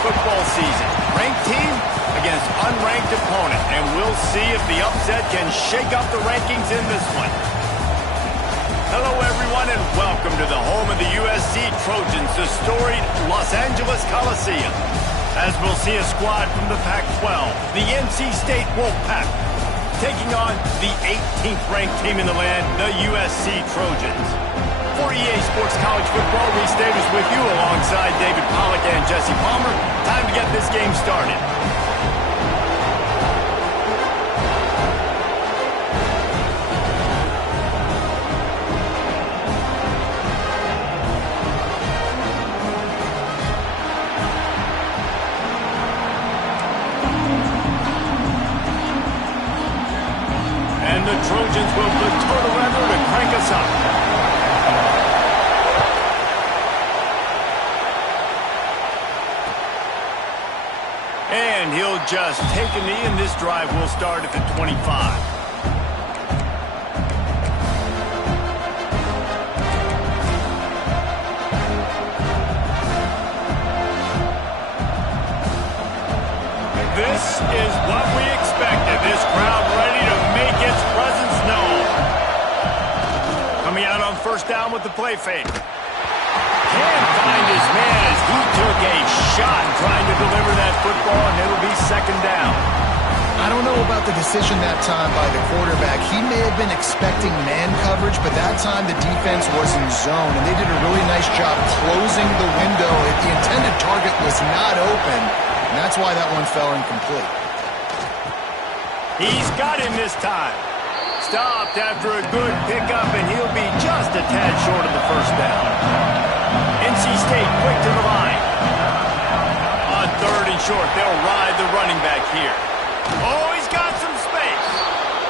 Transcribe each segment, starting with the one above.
football season. Ranked team against unranked opponent. And we'll see if the upset can shake up the rankings in this one. Hello, everyone, and welcome to the home of the USC Trojans, the storied Los Angeles Coliseum. As we'll see a squad from the Pac-12, the NC State Wolfpack, taking on the 18th ranked team in the land, the USC Trojans. For EA Sports College Football, Reese Davis with you alongside David Pollack and Jesse Palmer. Time to get this game started. And the Trojans will put total weather to crank us up. And he'll just take a knee, and this drive will start at the 25. This is what we expected. This crowd ready to make its presence known. Coming out on first down with the play fake. Can't find his man as he took a shot trying to deliver that football, and it'll be second down. I don't know about the decision that time by the quarterback. He may have been expecting man coverage, but that time the defense was in zone, and they did a really nice job closing the window. The intended target was not open, and that's why that one fell incomplete. He's got him this time. Stopped after a good pickup, and he'll be just a tad short of the first down. NC State quick to the line. On third and short, they'll ride the running back here. Oh, he's got some space.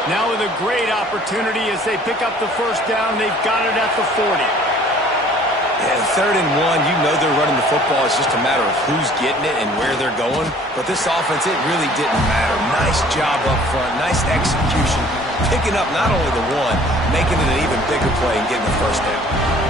Now with a great opportunity as they pick up the first down. They've got it at the 40. Yeah, third and one, you know they're running the football. It's just a matter of who's getting it and where they're going. But this offense, it really didn't matter. Nice job up front, nice execution. Picking up not only the one, making it an even bigger play and getting the first down.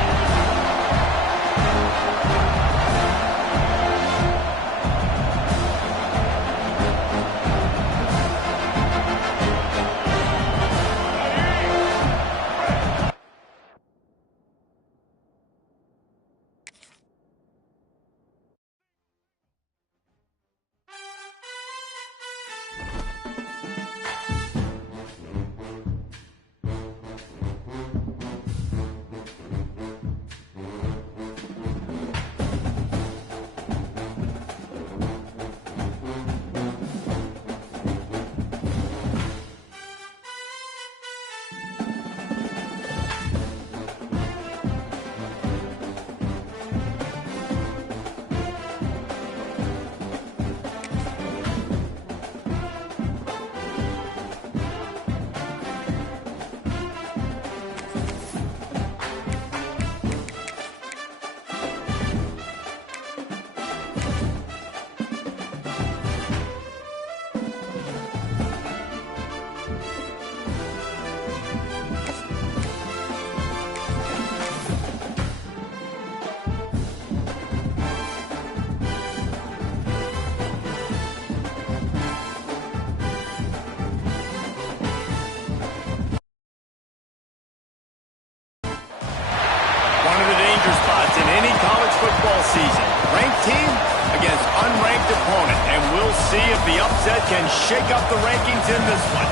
Season. Ranked team against unranked opponent, and we'll see if the upset can shake up the rankings in this one.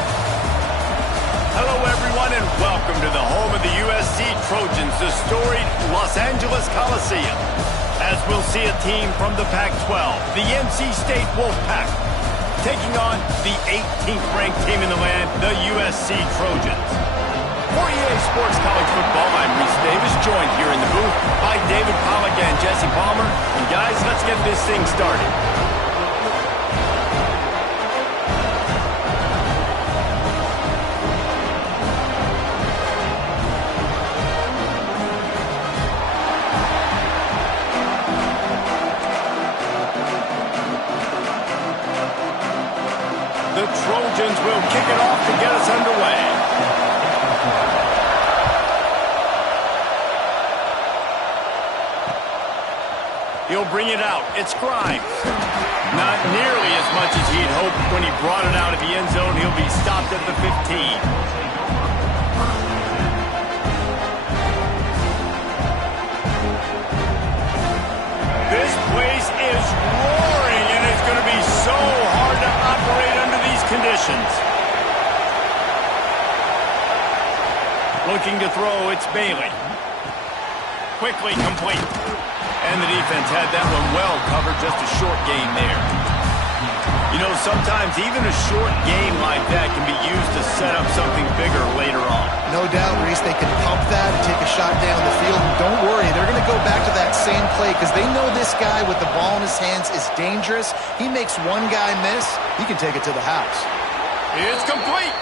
Hello, everyone, and welcome to the home of the USC Trojans, the storied Los Angeles Coliseum. As we'll see a team from the Pac-12, the NC State Wolfpack, taking on the 18th ranked team in the land, the USC Trojans. For EA Sports College Football, I'm Reese Davis, joined here in the booth by David Pollack and Jesse Palmer. And guys, let's get this thing started. The Trojans will kick it off to get us underway. He'll bring it out. It's Grimes. Not nearly as much as he'd hoped when he brought it out of the end zone. He'll be stopped at the 15. This place is roaring, and it's going to be so hard to operate under these conditions. Looking to throw, it's Bailey. Quickly complete. And the defense had that one well covered, just a short gain there. You know, sometimes even a short game like that can be used to set up something bigger later on. No doubt, Reese, they can pump that and take a shot down the field. And don't worry, they're going to go back to that same play because they know this guy with the ball in his hands is dangerous. He makes one guy miss, he can take it to the house. It's complete.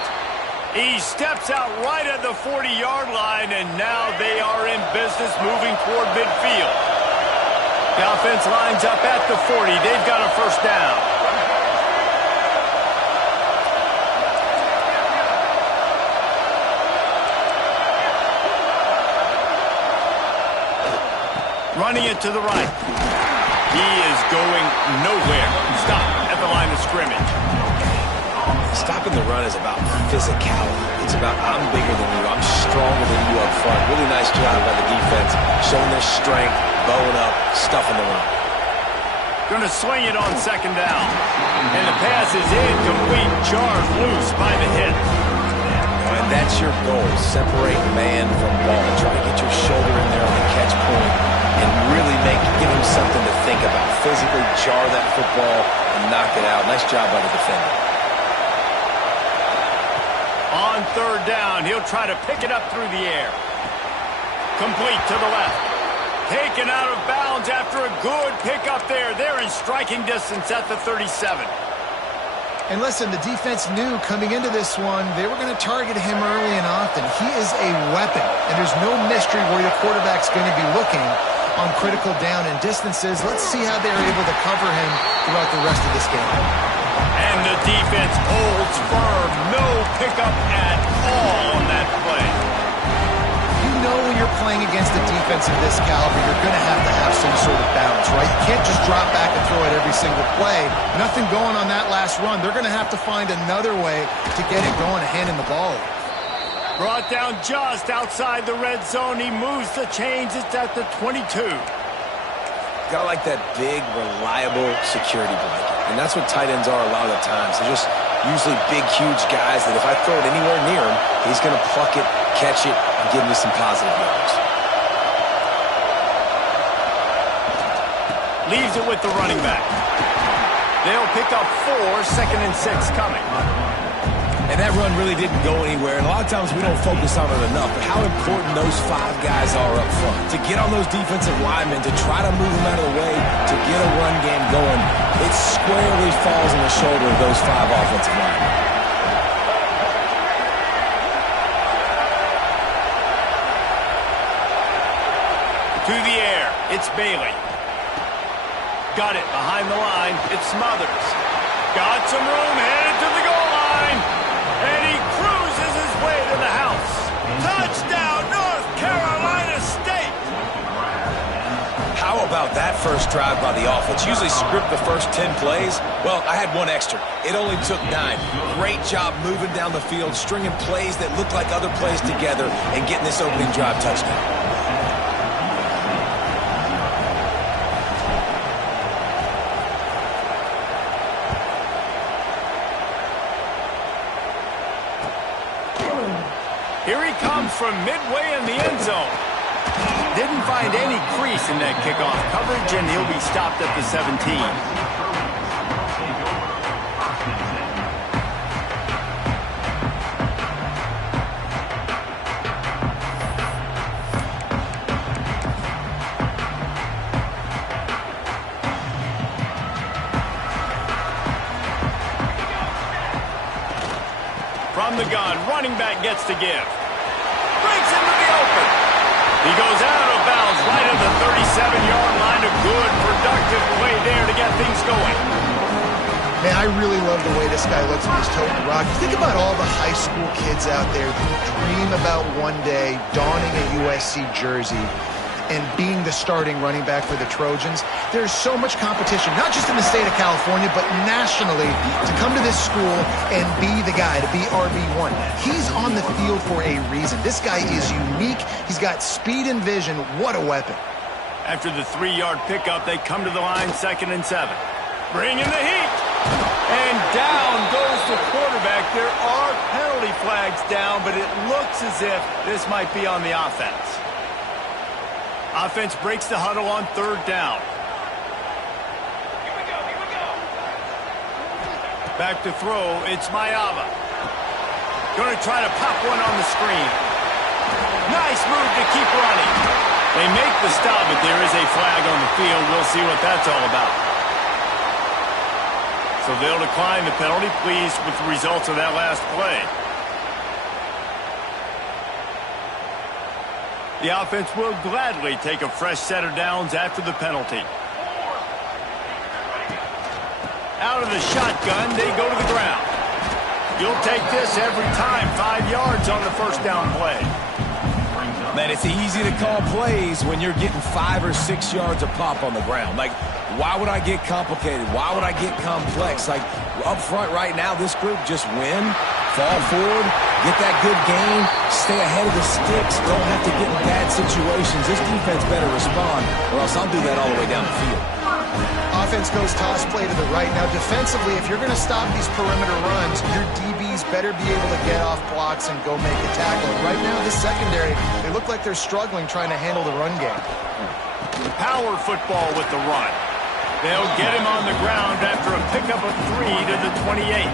He steps out right at the 40-yard line, and now they are in business moving toward midfield. The offense lines up at the 40. They've got a first down. Running it to the right. He is going nowhere. Stop at the line of scrimmage. Stopping the run is about physicality. It's about I'm bigger than you, I'm stronger than you up front. Really nice job by the defense, showing their strength, bowing up, stuffing the run. Going to swing it on second down. And the pass is incomplete, jarred loose by the hit. And that's your goal, separate man from ball. Try to get your shoulder in there on the catch point and really give him something to think about. Physically jar that football and knock it out. Nice job by the defender. On third down, he'll try to pick it up through the air. Complete to the left. Taken out of bounds after a good pickup there. They're in striking distance at the 37. And listen, the defense knew coming into this one, they were going to target him early and often. He is a weapon, and there's no mystery where your quarterback's going to be looking on critical down and distances. Let's see how they're able to cover him throughout the rest of this game. And the defense holds firm. No pickup at all on that play. You know when you're playing against a defense of this caliber, you're going to have some sort of balance, right? You can't just drop back and throw it every single play. Nothing going on that last run. They're going to have to find another way to get it going and hand in the ball. Brought down just outside the red zone. He moves the chains. It's at the 22. Got like that big, reliable security blanket. And that's what tight ends are a lot of the times. They're just usually big, huge guys that if I throw it anywhere near him, he's going to pluck it, catch it, and give me some positive yards. Leaves it with the running back. They'll pick up 4, 2nd and 6 coming. And that run really didn't go anywhere. And a lot of times we don't focus on it enough. But how important those 5 guys are up front. To get on those defensive linemen, to try to move them out of the way, to get a run game going, it squarely falls on the shoulder of those 5 offensive linemen. To the air, it's Bailey. Got it behind the line, it's Smothers. Got some room, headed to the goal line. And he cruises his way to the house. Touchdown, North Carolina State! How about that first drive by the offense? Usually script the first 10 plays. Well, I had one extra. It only took 9. Great job moving down the field, stringing plays that look like other plays together, and getting this opening drive touchdown. Here he comes from midway in the end zone. Didn't find any crease in that kickoff coverage, and he'll be stopped at the 17. From the gun, running back gets to give. Breaks into the open. He goes out of bounds right at the 37-yard line. A good, productive play there to get things going. Man, I really love the way this guy looks when he's toting the rock. You think about all the high school kids out there who dream about one day donning a USC jersey. and being the starting running back for the Trojans. There's so much competition, not just in the state of California, but nationally, to come to this school and be the guy, to be RB1. He's on the field for a reason. This guy is unique. He's got speed and vision. What a weapon. After the 3-yard pickup, they come to the line, 2nd and 7. Bring in the heat. And down goes the quarterback. There are penalty flags down, but it looks as if this might be on the offense. Offense breaks the huddle on 3rd down. Here we go. Back to throw, it's Mayava. Going to try to pop one on the screen. Nice move to keep running. They make the stop, but there is a flag on the field. We'll see what that's all about. So they'll decline the penalty, pleased with the results of that last play. The offense will gladly take a fresh set of downs after the penalty. Out of the shotgun, they go to the ground. You'll take this every time. 5 yards on the 1st down play. Man, it's easy to call plays when you're getting 5 or 6 yards a pop on the ground. Like, why would I get complicated? Why would I get complex? Like, up front right now, this group just win, fall forward, get that good gain, stay ahead of the sticks, don't have to get in bad situations. This defense better respond, or else I'll do that all the way down the field. Offense goes toss play to the right. Now, defensively, if you're going to stop these perimeter runs, your DBs better be able to get off blocks and go make a tackle. Right now, the secondary, they look like they're struggling trying to handle the run game. Power football with the run. They'll get him on the ground after a pickup of 3 to the 28.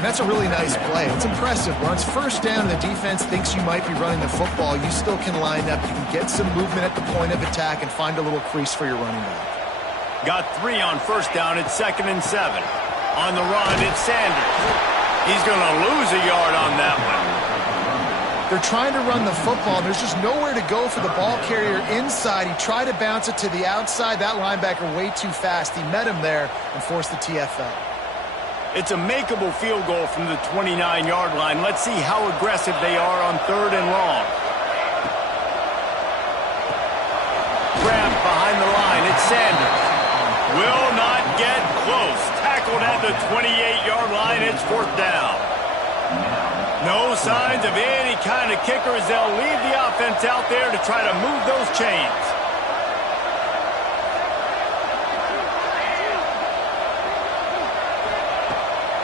And that's a really nice play. It's impressive. Once 1st down, the defense thinks you might be running the football. You still can line up. You can get some movement at the point of attack and find a little crease for your running back. Got 3 on 1st down. It's 2nd and 7. On the run, it's Sanders. He's going to lose a yard on that one. They're trying to run the football. There's just nowhere to go for the ball carrier inside. He tried to bounce it to the outside. That linebacker way too fast. He met him there and forced the TFL. It's a makeable field goal from the 29-yard line. Let's see how aggressive they are on 3rd and long. Grab behind the line. It's Sanders. Will not get close. Tackled at the 28-yard line. It's 4th down. No signs of any kind of kickers. They'll leave the offense out there to try to move those chains.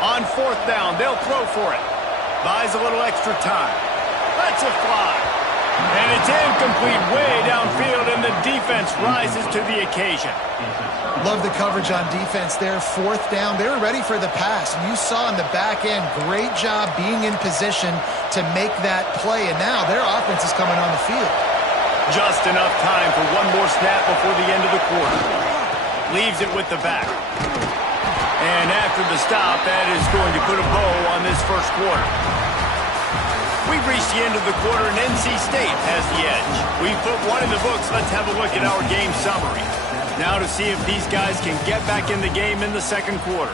On 4th down, they'll throw for it. Buys a little extra time. Lets it fly. And it's incomplete way downfield, and the defense rises to the occasion. Love the coverage on defense there. 4th down, they were ready for the pass. And you saw in the back end, great job being in position to make that play. And now their offense is coming on the field. Just enough time for one more snap before the end of the quarter. Leaves it with the back. And after the stop, that is going to put a bow on this 1st quarter. We've reached the end of the quarter, and NC State has the edge. We've put one in the books. Let's have a look at our game summary. Now to see if these guys can get back in the game in the 2nd quarter.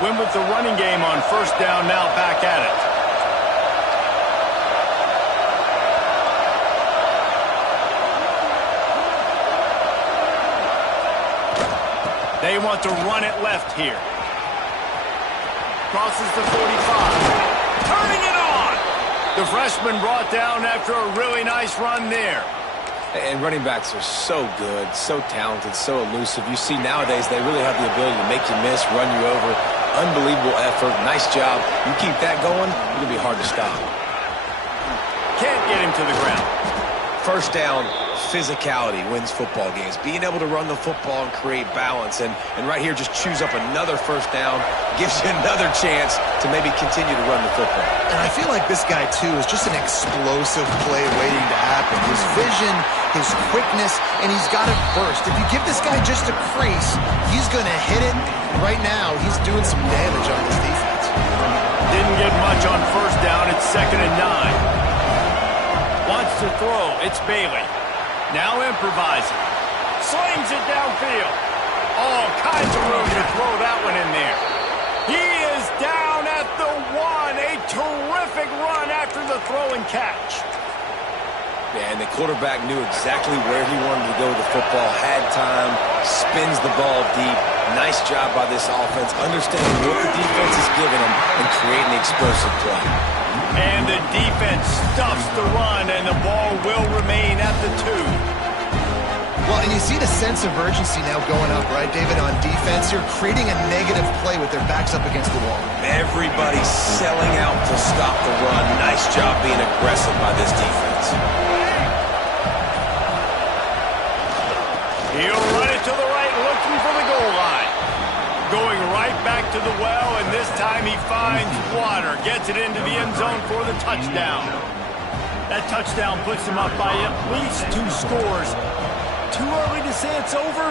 Win with the running game on 1st down, now back at it. They want to run it left here. Crosses the 45. Turning it on. The freshman brought down after a really nice run there. And running backs are so good, so talented, so elusive. You see nowadays they really have the ability to make you miss, run you over. Unbelievable effort. Nice job. You keep that going, it'll be hard to stop. Can't get him to the ground. 1st down, physicality wins football games. Being able to run the football and create balance. And right here, just choose up another 1st down. Gives you another chance to maybe continue to run the football. And I feel like this guy, too, is just an explosive play waiting to happen. His vision, his quickness, and he's got it burst. If you give this guy just a crease, he's going to hit it. Right now, he's doing some damage on this defense. Didn't get much on 1st down. It's 2nd and 9. Wants to throw. It's Bailey. Now improvising. Slings it downfield. All kinds of room to throw that one in there. He is down at the 1. A terrific run after the throw and catch. Yeah, and the quarterback knew exactly where he wanted to go with the football, had time, spins the ball deep. Nice job by this offense, understanding what the defense is giving them and creating the explosive play. And the defense stuffs the run, and the ball will remain at the 2. Well, and you see the sense of urgency now going up, right, David, on defense. You're creating a negative play with their backs up against the wall. Everybody's selling out to stop the run. Nice job being aggressive by this defense. He'll run it to the right, looking for the goal line. Going right back to the well, and this time he finds water. Gets it into the end zone for the touchdown. That touchdown puts him up by at least 2 scores. Too early to say it's over?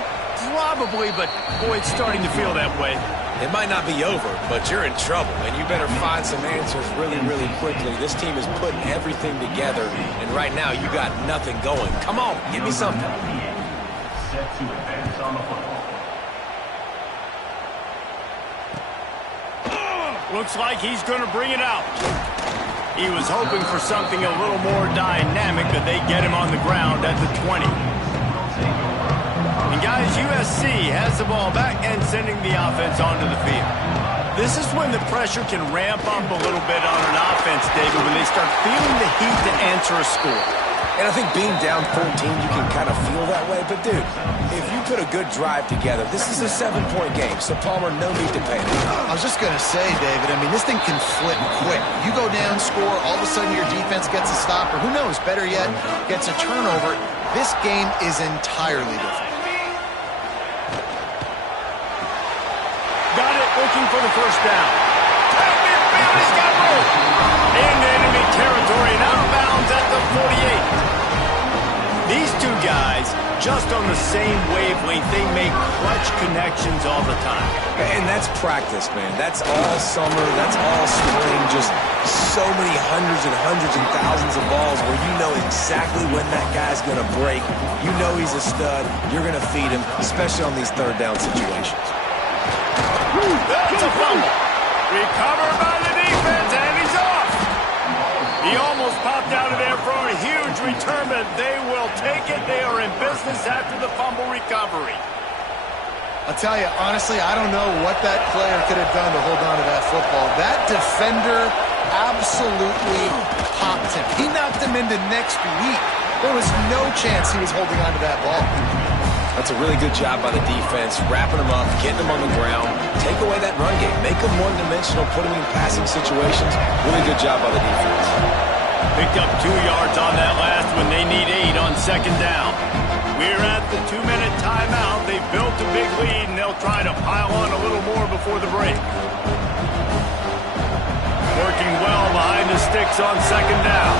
Probably, but boy, it's starting to feel that way. It might not be over, but you're in trouble, and you better find some answers really, really quickly. This team is putting everything together, and right now you got nothing going. Come on, give me something. Set to advance on the football. Looks like he's going to bring it out. He was hoping for something a little more dynamic, but they get him on the ground at the 20. And guys, USC has the ball back and sending the offense onto the field. This is when the pressure can ramp up a little bit on an offense, David, when they start feeling the heat to answer a score. And I think being down 13, you can kind of feel that way. But, dude, if you put a good drive together, this is a 7-point game. So, Palmer, no need to panic. I was just going to say, David, I mean, this thing can flip quick. You go down, score, all of a sudden your defense gets a stop, or who knows, better yet, gets a turnover. This game is entirely different. Got it, looking for the first down. He's got room. Into enemy territory and outbounds at the 48. These two guys, just on the same wavelength, they make clutch connections all the time. And that's practice, man. That's all summer. That's all spring. Just so many hundreds and thousands of balls where you know exactly when that guy's going to break. You know he's a stud. You're going to feed him, especially on these third down situations. That's a fumble. Recovered by the defense, and he's off. He almost popped out of there for a huge return, but they will take it. They are in business after the fumble recovery. I'll tell you, honestly, I don't know what that player could have done to hold on to that football. That defender absolutely popped him. He knocked him into next week. There was no chance he was holding on to that ball. That's a really good job by the defense, wrapping them up, getting them on the ground, take away that run game, make them one-dimensional, put them in passing situations. Really good job by the defense. Picked up 2 yards on that last one. They need 8 on second down. We're at the 2-minute timeout. They've built a big lead, and they'll try to pile on a little more before the break. Working well behind the sticks on second down.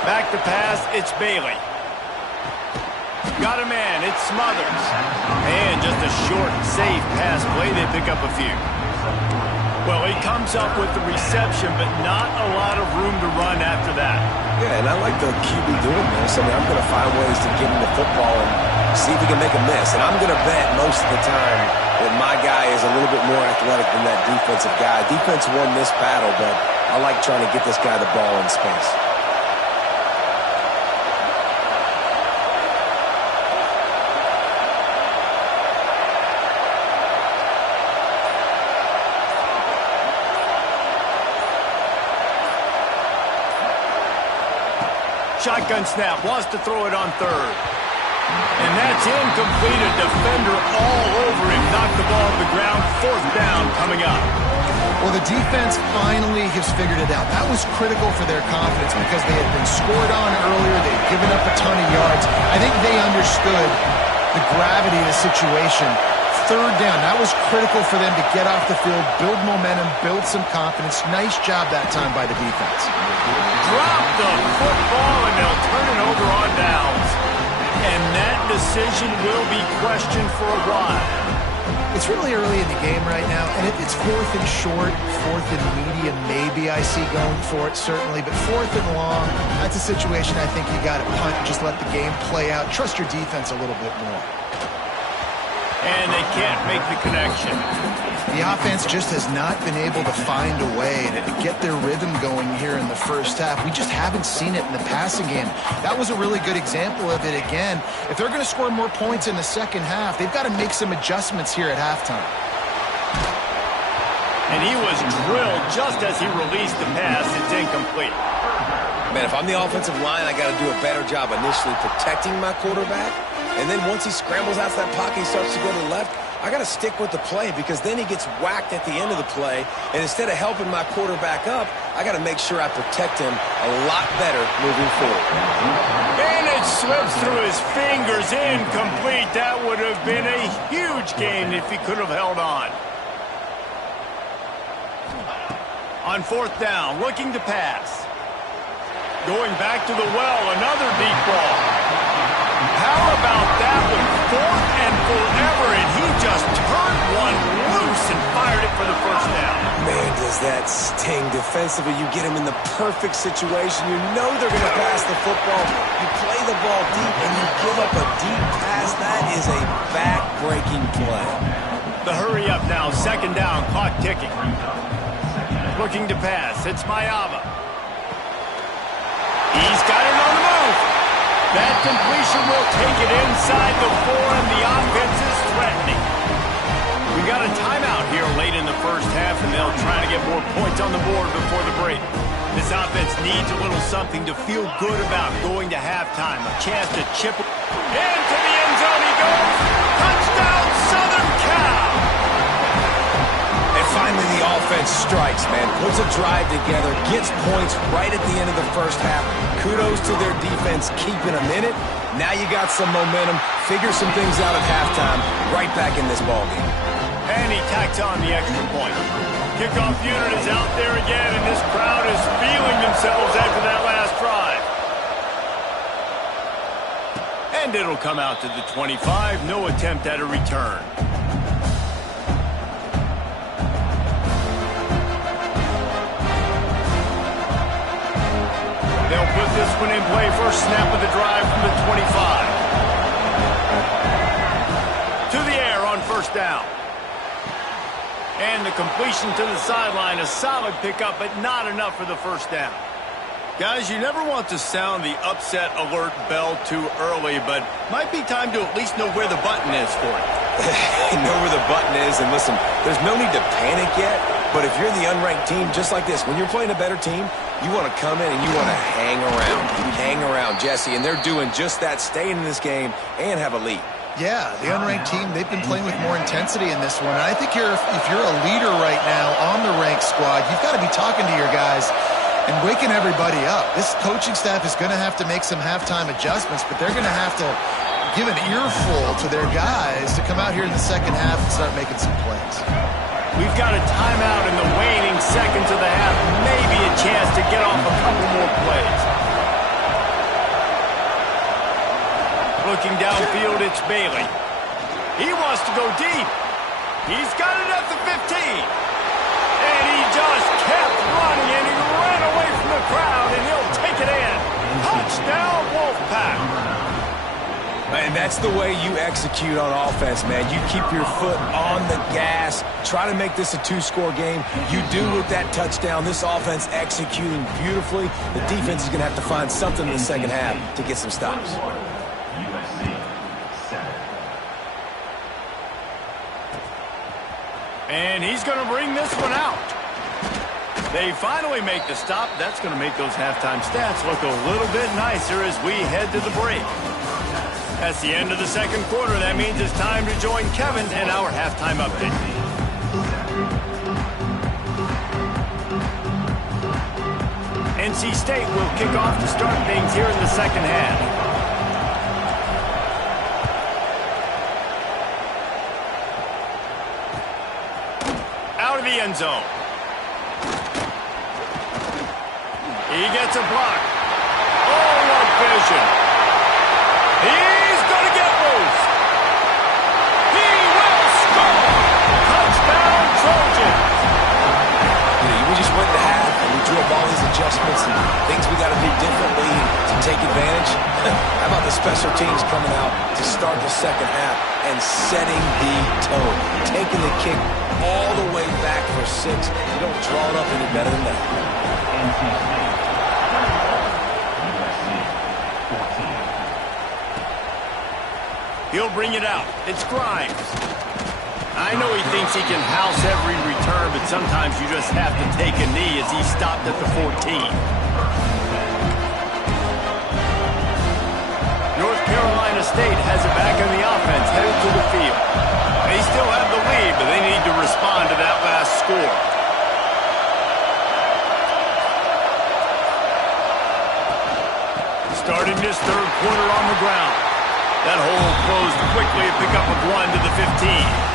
Back to pass, it's Bailey. Got a man, it's Smothers. And just a short, safe pass play, they pick up a few. Well, he comes up with the reception, but not a lot of room to run after that. Yeah, and I like the QB doing this. I mean, I'm going to find ways to get him the football and see if he can make a miss. And I'm going to bet most of the time that my guy is a little bit more athletic than that defensive guy. Defense won this battle, but I like trying to get this guy the ball in space. Shotgun snap, wants to throw it on third. And that's incomplete. A defender all over him. Knocked the ball to the ground. Fourth down coming up. Well, the defense finally has figured it out. That was critical for their confidence because they had been scored on earlier. They'd given up a ton of yards. I think they understood the gravity of the situation. Third down, that was critical for them to get off the field, build momentum, build some confidence. Nice job that time by the defense. Drop the football, and they'll turn it over on downs. And that decision will be questioned for a while. It's really early in the game right now, and it's 4th and short, 4th and medium maybe I see going for it, certainly. But 4th and long, that's a situation I think you got to punt and just let the game play out. Trust your defense a little bit more. And they can't make the connection. The offense just has not been able to find a way to get their rhythm going here in the first half. We just haven't seen it in the passing game. That was a really good example of it again. If they're going to score more points in the second half, they've got to make some adjustments here at halftime. And he was drilled just as he released the pass. It's incomplete. Man, if I'm the offensive line, I got to do a better job initially protecting my quarterback. And then once he scrambles out to that pocket, he starts to go to the left, I got to stick with the play because then he gets whacked at the end of the play. And instead of helping my quarterback up, I got to make sure I protect him a lot better moving forward. And it slips through his fingers, incomplete. That would have been a huge gain if he could have held on. On 4th down, looking to pass. Going back to the well, another deep ball. How about that with 4th and forever, and he just turned one loose and fired it for the first down. Man, does that sting defensively. You get him in the perfect situation. You know they're going to pass the football. You play the ball deep, and you give up a deep pass. That is a back-breaking play. The hurry up now, 2nd down, clock ticking. Looking to pass, it's Mayava. He's got it on the move. That completion will take it inside the 4, and the offense is threatening. We got a timeout here late in the first half, and they'll try to get more points on the board before the break. This offense needs a little something to feel good about going to halftime. A chance to chip into the end zone he goes. Touchdown, Southern Cal! And finally the offense strikes, man. Puts a drive together, gets points right at the end of the first half. Kudos to their defense keeping them in it. Now you got some momentum. Figure some things out at halftime. Right back in this ballgame. And he tacks on the extra point. Kickoff unit is out there again, and this crowd is feeling themselves after that last drive. And it'll come out to the 25. No attempt at a return. They'll put this one in play. First snap of the drive from the 25. To the air on 1st down. And the completion to the sideline, a solid pickup, but not enough for the first down. Guys, you never want to sound the upset alert bell too early, but might be time to at least know where the button is for it. Know where the button is, and listen, there's no need to panic yet, but if you're the unranked team, just like this, when you're playing a better team, you want to come in and you want to hang around, Jesse, and they're doing just that, staying in this game and have a lead. Yeah, the unranked team, they've been playing with more intensity in this one. And I think if you're a leader right now on the ranked squad, you've got to be talking to your guys and waking everybody up. This coaching staff is going to have to make some halftime adjustments, but they're going to have to give an earful to their guys to come out here in the second half and start making some plays. We've got a timeout in the waning seconds of the half, maybe a chance to get off a couple more plays. Looking downfield, it's Bailey. He wants to go deep. He's got it at the 15. And he just kept running, and he ran away from the crowd, and he'll take it in. Touchdown, Wolfpack. And that's the way you execute on offense, man. You keep your foot on the gas. Try to make this a 2-score game. You do with that touchdown. This offense executing beautifully. The defense is going to have to find something in the second half to get some stops. USC 7. And he's going to bring this one out. They finally make the stop. That's going to make those halftime stats look a little bit nicer as we head to the break. That's the end of the second quarter. That means it's time to join Kevin and our halftime update. NC State will kick off to start things here in the second half. Out of the end zone. He gets a block. Oh, what vision. He's going to get loose. He will score. adjustments and things we got to do differently to take advantage. How about the special teams coming out to start the second half and setting the tone, taking the kick all the way back for 6. You don't draw it up any better than that. He'll bring it out. It's Grimes. I know he thinks he can house every return, but sometimes you just have to take a knee as he stopped at the 14. North Carolina State has it back in the offense, headed to the field. They still have the lead, but they need to respond to that last score. Starting this third quarter on the ground. That hole closed quickly, a pickup of 1 to the 15.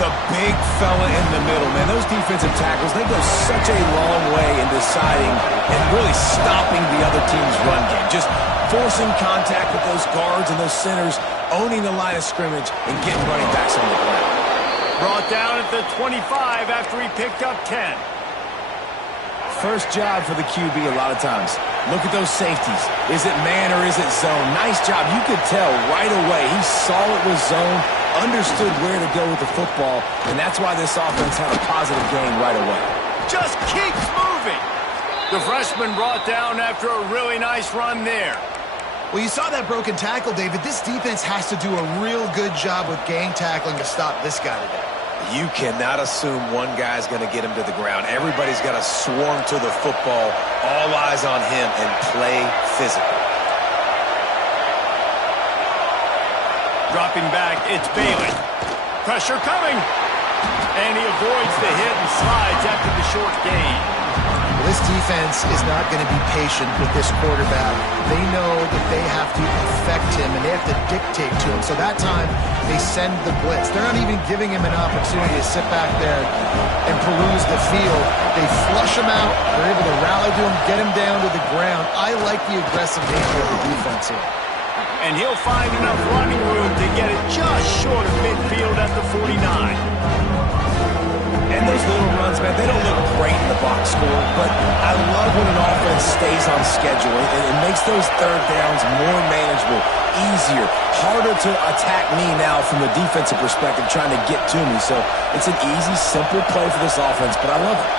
The big fella in the middle, man. Those defensive tackles, they go such a long way in deciding and really stopping the other team's run game. Just forcing contact with those guards and those centers, owning the line of scrimmage, and getting running backs on the ground. Brought down at the 25 after he picked up 10. First job for the QB a lot of times. Look at those safeties. Is it man or is it zone? Nice job. You could tell right away. He saw it was zone, understood where to go with the football, and that's why this offense had a positive game right away. Just keeps moving. The freshman brought down after a really nice run there. Well, you saw that broken tackle, David. This defense has to do a real good job with gang tackling to stop this guy today. You cannot assume one guy's going to get him to the ground. Everybody's got to swarm to the football, all eyes on him, and play physical. Dropping back, it's Bailey. Pressure coming. And he avoids the hit and slides after the short gain. Well, this defense is not going to be patient with this quarterback. They know that they have to affect him, and they have to dictate to him. So that time, they send the blitz. They're not even giving him an opportunity to sit back there and peruse the field. They flush him out. They're able to rally to him, get him down to the ground. I like the aggressive nature of the defense here. And he'll find enough running room to get it just short of midfield at the 49. And those little runs, man, they don't look great in the box score, but I love when an offense stays on schedule. It makes those third downs more manageable, easier, harder to attack me now from the defensive perspective, trying to get to me. So it's an easy, simple play for this offense, but I love it.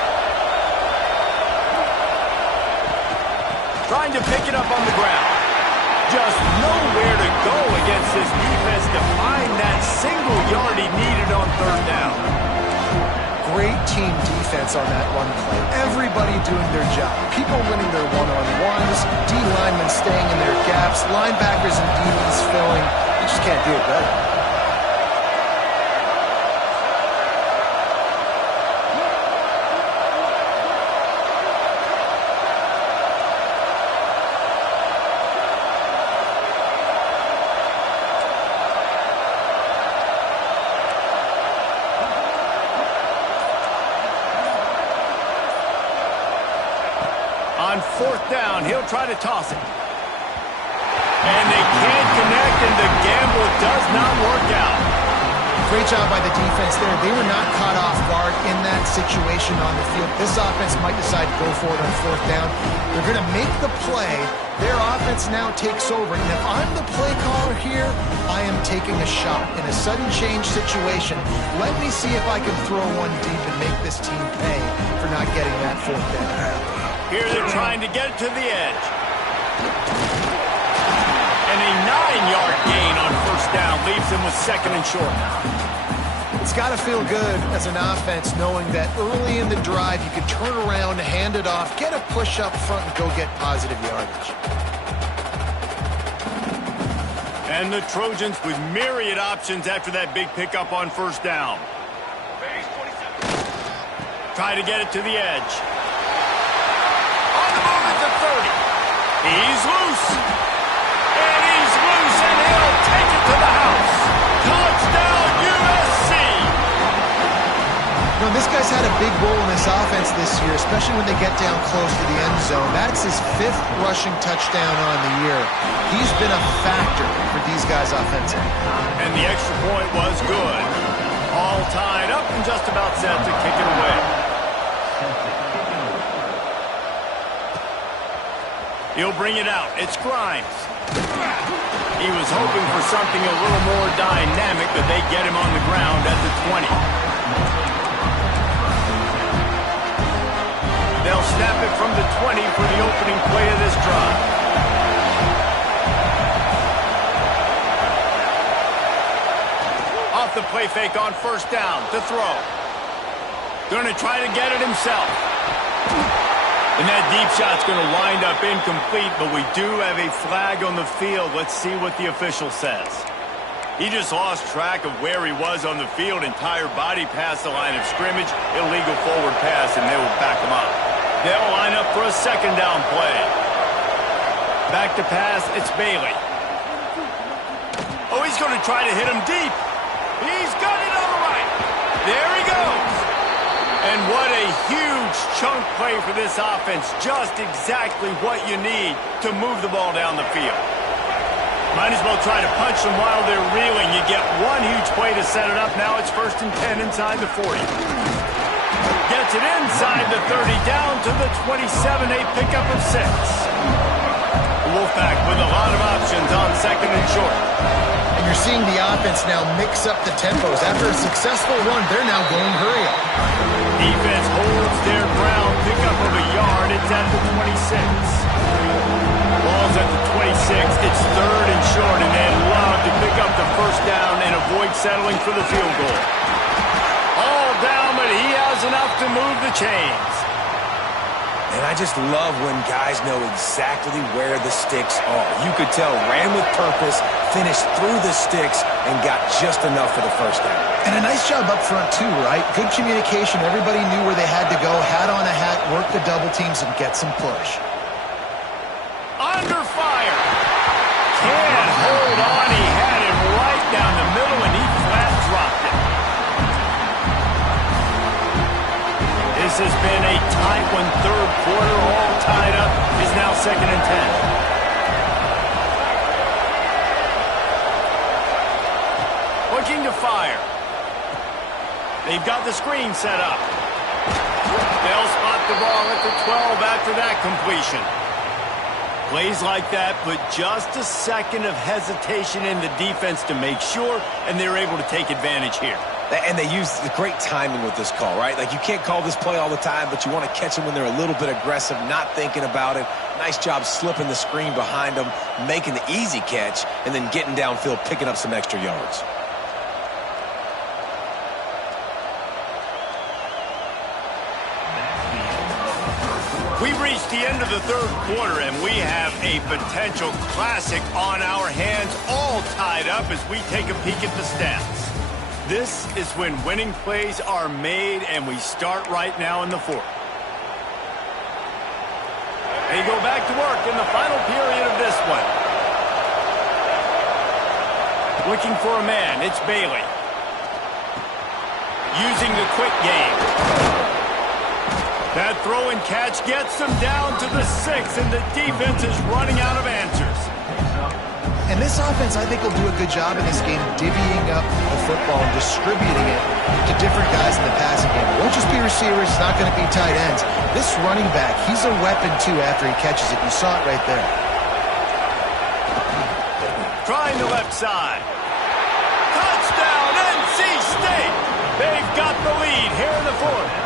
Trying to pick it up on the ground. Just nowhere to go against this defense to find that single yard he needed on third down. Great team defense on that run play. Everybody doing their job. People winning their one-on-ones, D-linemen staying in their gaps, linebackers and DBs filling. You just can't do it better. On fourth down, he'll try to toss it. And they can't connect, and the gamble does not work out. Great job by the defense there. They were not caught off guard in that situation on the field. This offense might decide to go for it on fourth down. They're going to make the play. Their offense now takes over. And if I'm the play caller here, I am taking a shot. In a sudden change situation, let me see if I can throw one deep and make this team pay for not getting that fourth down. Here they're trying to get it to the edge. And a 9-yard gain on first down leaves them with second and short. It's got to feel good as an offense knowing that early in the drive you can turn around, hand it off, get a push up front, and go get positive yardage. And the Trojans with myriad options after that big pickup on first down. Try to get it to the edge. On the move at the 30. He's loose. And he's loose, and he'll take it to the house. Touchdown, USC. You know, this guy's had a big role in this offense this year, especially when they get down close to the end zone. That's his 5th rushing touchdown on the year. He's been a factor for these guys offensively. And the extra point was good. All tied up and just about set to kick it away. He'll bring it out. It's Grimes. He was hoping for something a little more dynamic, but they get him on the ground at the 20. They'll snap it from the 20 for the opening play of this drive. Off the play fake on first down to throw. Going to try to get it himself. And that deep shot's going to wind up incomplete, but we do have a flag on the field. Let's see what the official says. He just lost track of where he was on the field. Entire body past the line of scrimmage. Illegal forward pass, and they will back him up. They'll line up for a second down play. Back to pass, it's Bailey. Oh, he's going to try to hit him deep. He's got it on the right. There he goes. And what a huge chunk play for this offense. Just exactly what you need to move the ball down the field. Might as well try to punch them while they're reeling. You get one huge play to set it up. Now it's 1st and 10 inside the 40. Gets it inside the 30, down to the 27, a pickup of 6. Wolfpack with a lot of options on 2nd and short. And you're seeing the offense now mix up the tempos. After a successful run, they're now going hurry up. Defense holds their ground, pickup of a yard. It's at the 26. Ball's at the 26. It's 3rd and short, and they'd love to pick up the first down and avoid settling for the field goal. All down, but he has enough to move the chains. And I just love when guys know exactly where the sticks are. You could tell, ran with purpose, finished through the sticks, and got just enough for the first down. And a nice job up front, too, right? Good communication. Everybody knew where they had to go. Hat on a hat, work the double teams, and get some push. Under fire. Can't hold on. He had it right down the middle, and he flat dropped it. This has been a tight one. 3rd quarter, all tied up, is now 2nd and 10. Looking to fire. They've got the screen set up. They'll spot the ball at the 12 after that completion. Plays like that put just a second of hesitation in the defense to make sure, and they're able to take advantage here. And they use the great timing with this call, right? Like, you can't call this play all the time, but you want to catch them when they're a little bit aggressive, not thinking about it. Nice job slipping the screen behind them, making the easy catch, and then getting downfield, picking up some extra yards. We've reached the end of the 3rd quarter, and we have a potential classic on our hands, all tied up as we take a peek at the stats. This is when winning plays are made, and we start right now in the 4th. They go back to work in the final period of this one. Looking for a man, it's Bailey. Using the quick game. That throw and catch gets them down to the 6, and the defense is running out of answers. And this offense, I think, will do a good job in this game divvying up the football and distributing it to different guys in the passing game. It won't just be receivers. It's not going to be tight ends. This running back, he's a weapon, too, after he catches it. You saw it right there. Trying the left side. Touchdown, NC State! They've got the lead here in the 4th.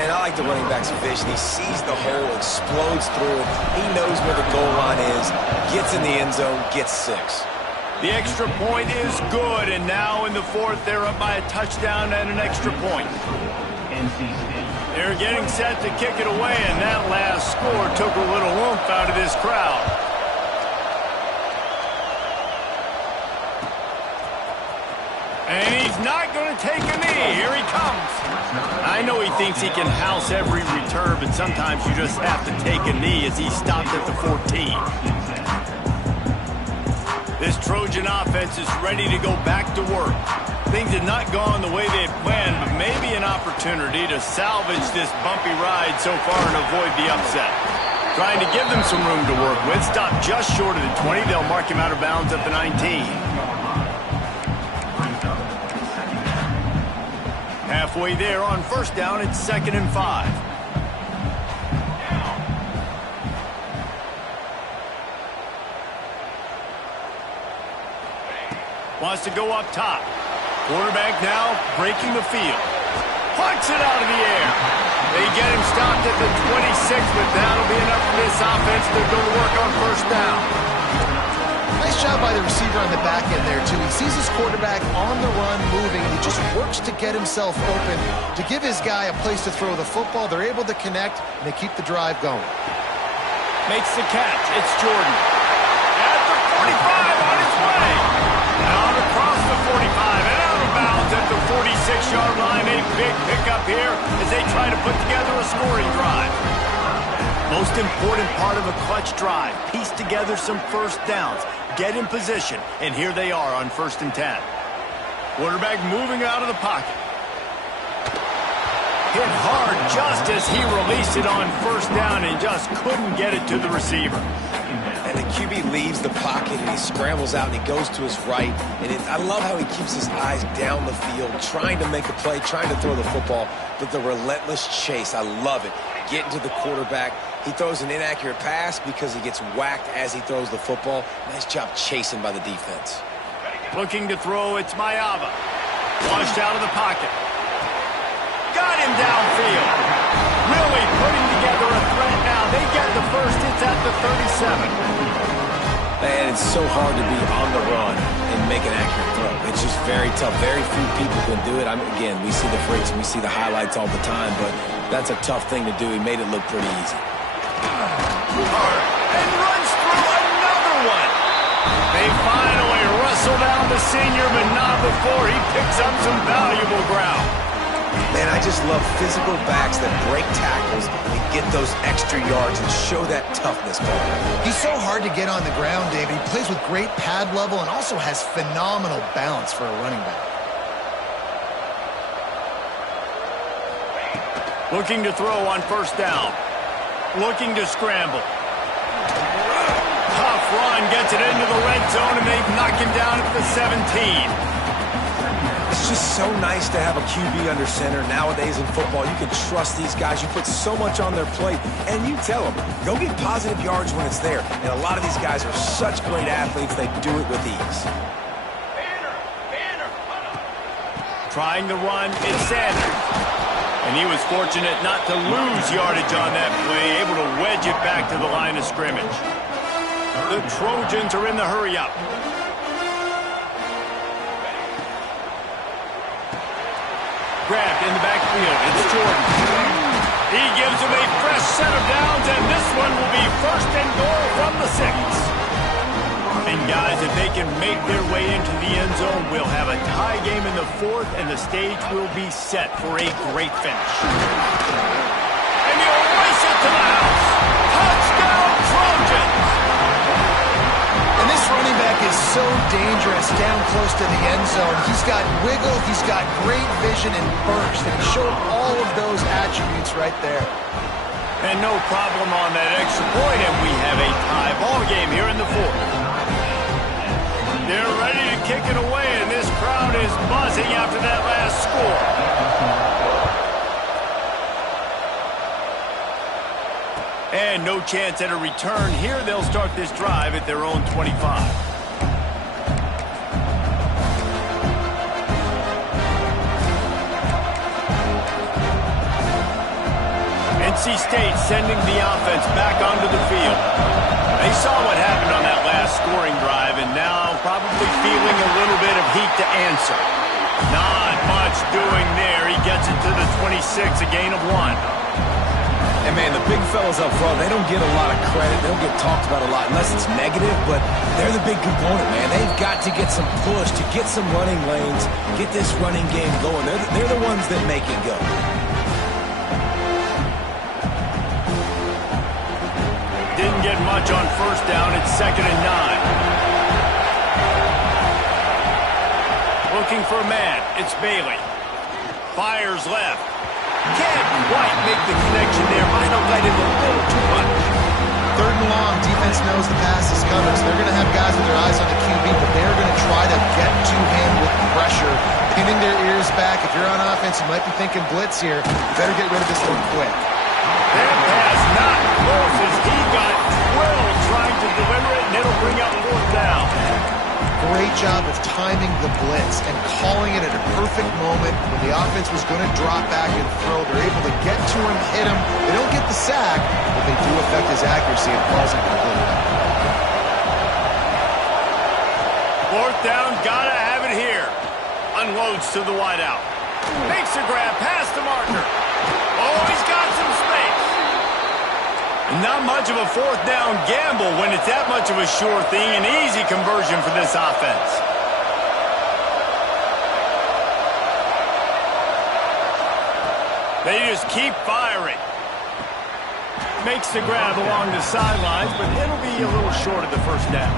And I like the running back's vision. He sees the hole, explodes through it. He knows where the goal line is, gets in the end zone, gets 6. The extra point is good, and now in the 4th, they're up by a touchdown and an extra point. They're getting set to kick it away, and that last score took a little oomph out of this crowd. And he's not going to take a knee. Here he comes. I know he thinks he can house every return, but sometimes you just have to take a knee as he stopped at the 14. This Trojan offense is ready to go back to work. Things had not gone the way they had planned, but maybe an opportunity to salvage this bumpy ride so far and avoid the upset. Trying to give them some room to work with. Stop just short of the 20. They'll mark him out of bounds at the 19. Halfway there on first down, it's 2nd and 5. Wants to go up top. Quarterback now breaking the field. Punts it out of the air. They get him stopped at the 26, but that'll be enough for this offense to go to work on first down. Nice job by the receiver on the back end there, too. He sees his quarterback on the run moving. He just works to get himself open, to give his guy a place to throw the football. They're able to connect, and they keep the drive going. Makes the catch. It's Jordan. At the 45 on his way. Out across the 45 and out of bounds at the 46-yard line. A big pickup here as they try to put together a scoring drive. Most important part of a clutch drive. Piece together some first downs. Get in position. And here they are on 1st and 10. Quarterback moving out of the pocket. Hit hard just as he released it on 1st down and just couldn't get it to the receiver. And the QB leaves the pocket and he scrambles out and he goes to his right. And I love how he keeps his eyes down the field, trying to make a play, trying to throw the football, but the relentless chase. I love it. Getting to the quarterback. He throws an inaccurate pass because he gets whacked as he throws the football. Nice job chasing by the defense. Looking to throw, it's Mayava. Launched out of the pocket. Got him downfield. Really putting together a threat now. They get the first. It's at the 37. Man, it's so hard to be on the run and make an accurate throw. It's just very tough. Very few people can do it. Again, we see the freaks and we see the highlights all the time, but that's a tough thing to do. He made it look pretty easy. And runs through another one. They finally wrestle down the senior, but not before he picks up some valuable ground. Man, I just love physical backs that break tackles and get those extra yards and show that toughness, Paul. He's so hard to get on the ground, David. He plays with great pad level and also has phenomenal balance for a running back. Looking to throw on 1st down. Looking to scramble. Tough run, gets it into the red zone, and they knock him down at the 17. It's just so nice to have a QB under center. Nowadays in football, you can trust these guys. You put so much on their plate, and you tell them, go get positive yards when it's there. And a lot of these guys are such great athletes, they do it with ease. Trying to run, it's Sanders. And he was fortunate not to lose yardage on that play, able to wedge it back to the line of scrimmage. The Trojans are in the hurry-up. Grabbed in the backfield. It's Jordan. He gives him a fresh set of downs, and this one will be 1st and goal from the 6. And guys, if they can make their way into the end zone, we'll have a tie game in the 4th, and the stage will be set for a great finish. And he'll race it to the house. Touchdown, Trojans! And this running back is so dangerous down close to the end zone. He's got wiggle, he's got great vision and burst, and he showed all of those attributes right there. And no problem on that extra point, and we have a tie ball game here in the 4th. They're ready to kick it away, and this crowd is buzzing after that last score. And no chance at a return here. They'll start this drive at their own 25. NC State sending the offense back onto the field. They saw what happened on that last scoring drive, and now probably feeling a little bit of heat to answer. Not much doing there. He gets it to the 26, a gain of 1. And, man, the big fellas up front, they don't get a lot of credit. They don't get talked about a lot unless it's negative, but they're the big component, man. They've got to get some push, to get some running lanes, get this running game going. They're the ones that make it go. Didn't get much on 1st down. It's 2nd and 9. Looking for a man. It's Bailey. Fires left. Can't quite make the connection there. Might have let him a little too much. 3rd and long. Defense knows the pass is coming, so they're going to have guys with their eyes on the QB, but they're going to try to get to him with pressure, pinning their ears back. If you're on offense, you might be thinking blitz here. You better get rid of this thing quick. That pass not close as he got drilled trying to deliver it, and it'll bring up 4th down. great job of timing the blitz and calling it at a perfect moment when the offense was going to drop back and throw. They're able to get to him, hit him. They don't get the sack, but they do affect his accuracy and calls him completely. Fourth down, gotta have it here. Unloads to the wideout. Makes a grab past the marker. Oh, he's got some space. Not much of a fourth down gamble when it's that much of a sure thing. An easy conversion for this offense. They just keep firing. Makes the grab along the sidelines, but it'll be a little short of the first down.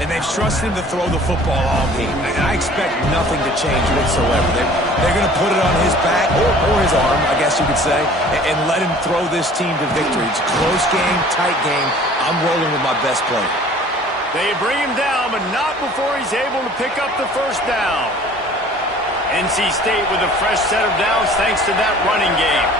And they've trusted him to throw the football all game. And I expect nothing to change whatsoever. They're going to put it on his back, or his arm, I guess you could say, and let him throw this team to victory. It's a close game, tight game. I'm rolling with my best player. They bring him down, but not before he's able to pick up the first down. NC State with a fresh set of downs thanks to that running game.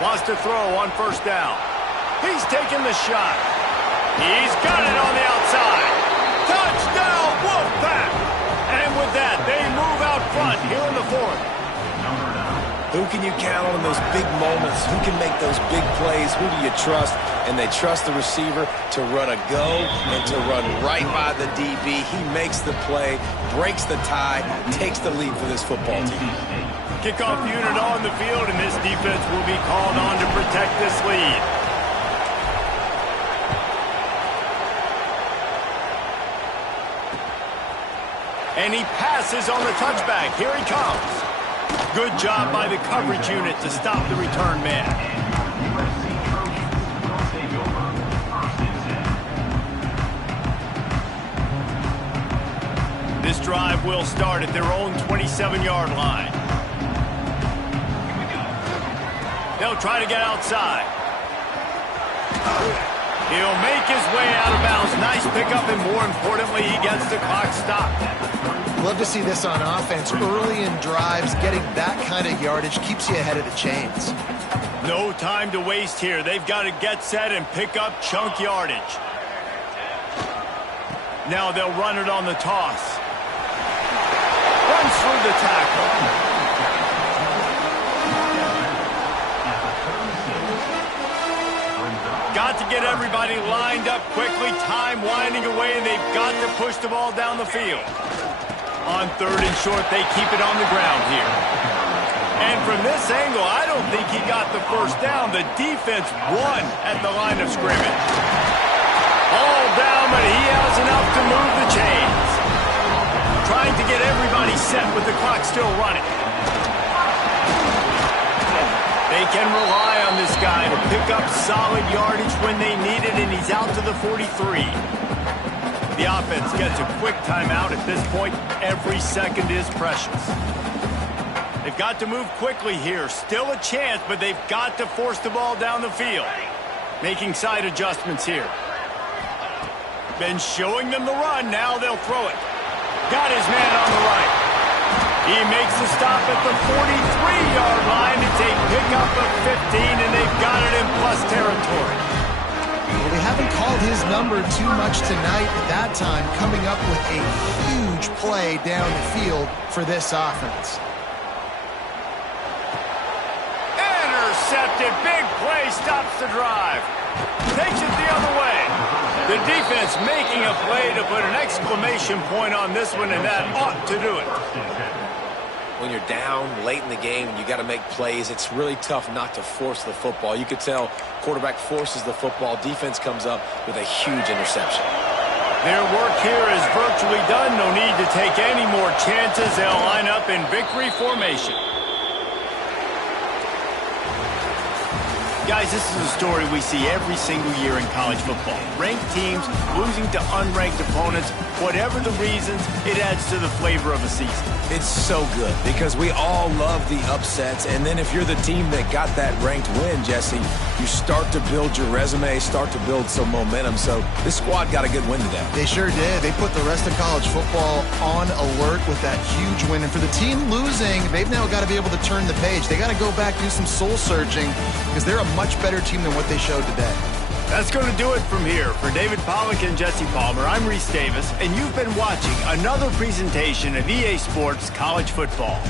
Wants to throw on first down. He's taking the shot. He's got it on the outside. Touchdown, Wolfpack! And with that, they move out front here in the fourth. Who can you count on in those big moments? Who can make those big plays? Who do you trust? And they trust the receiver to run a go and to run right by the DB. He makes the play, breaks the tie, takes the lead for this football team. Kickoff unit on the field, and this defense will be called on to protect this lead. And he passes on the touchback. Here he comes. Good job by the coverage unit to stop the return man. This drive will start at their own 27-yard line. They'll try to get outside. He'll make his way out of bounds. Nice pickup, and more importantly, he gets the clock stopped. Love to see this on offense. Early in drives, getting that kind of yardage keeps you ahead of the chains. No time to waste here. They've got to get set and pick up chunk yardage. Now they'll run it on the toss. Runs through the tackle. Got to get everybody lined up quickly. Time winding away, and they've got to push the ball down the field. On third and short, they keep it on the ground here. And from this angle, I don't think he got the first down. The defense won at the line of scrimmage. All down, but he has enough to move the chains. Trying to get everybody set with the clock still running. They can rely on this guy to pick up solid yardage when they need it, and he's out to the 43. The offense gets a quick timeout at this point. Every second is precious. They've got to move quickly here. Still a chance, but they've got to force the ball down the field. Making side adjustments here. Been showing them the run. Now they'll throw it. Got his man on the right. He makes the stop at the 43-yard line. It's a pickup of 15, and they've got it in plus territory. Well, they haven't called his number too much tonight. At that time, coming up with a huge play down the field for this offense. Intercepted. Big play stops the drive. Takes it the other way. The defense making a play to put an exclamation point on this one, and that ought to do it. When you're down late in the game and you got to make plays, it's really tough not to force the football. You could tell quarterback forces the football. Defense comes up with a huge interception. Their work here is virtually done. No need to take any more chances. They'll line up in victory formation. Guys, this is a story we see every single year in college football. Ranked teams losing to unranked opponents. Whatever the reasons, it adds to the flavor of a season. It's so good because we all love the upsets, and then if you're the team that got that ranked win, Jesse, you start to build your resume, start to build some momentum. So this squad got a good win today. They sure did. They put the rest of college football on alert with that huge win. And for the team losing, they've now got to be able to turn the page. They got to go back, do some soul searching, because they're a much better team than what they showed today. That's going to do it from here. For David Pollack and Jesse Palmer, I'm Reese Davis, and you've been watching another presentation of EA Sports College Football.